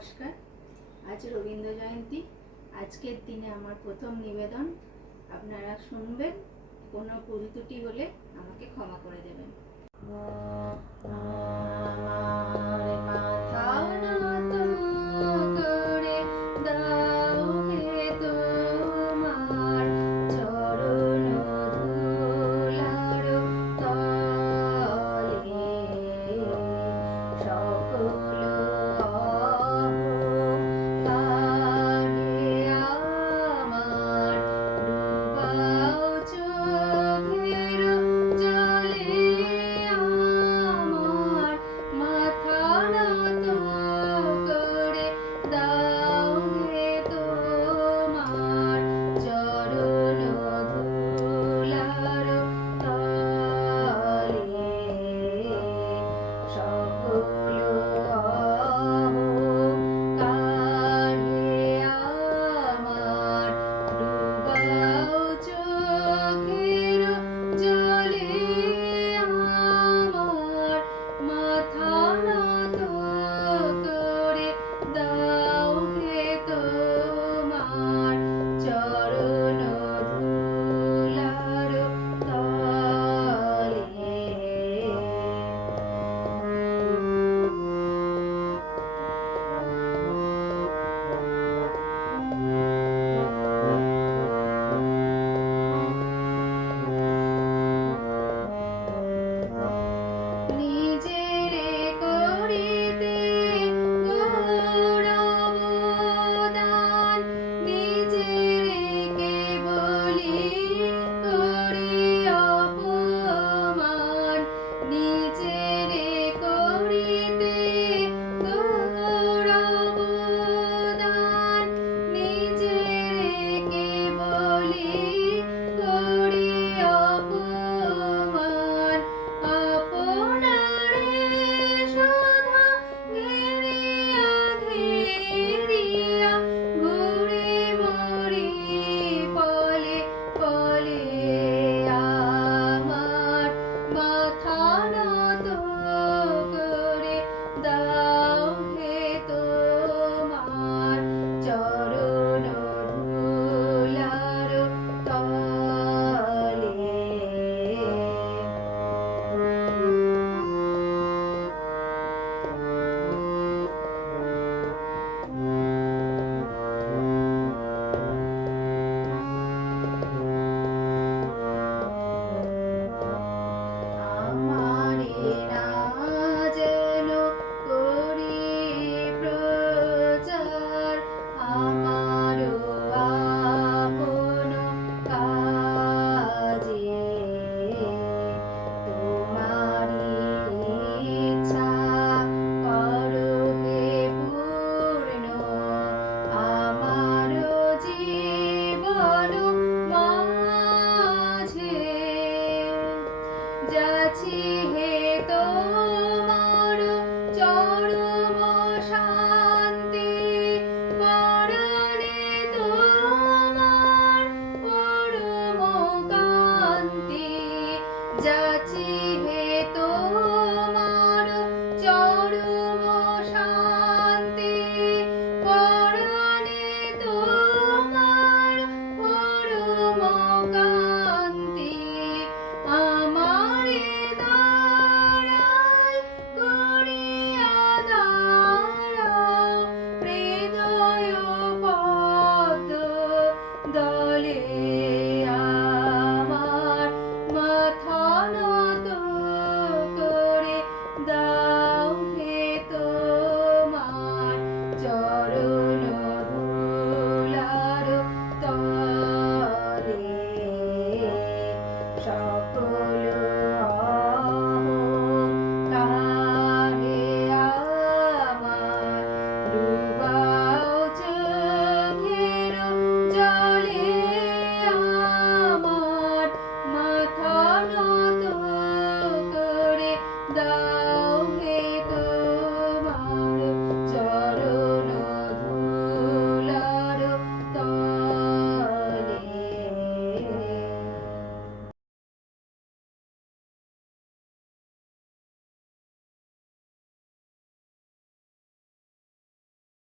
নমস্কার। আজ রবীন্দ্র জয়ন্তী। আজকের দিনে আমার প্রথম নিবেদন, আপনারা শুনবেন, কোনো ভুল ত্রুটি হলে আমাকে ক্ষমা করে দেবেন। সকল হে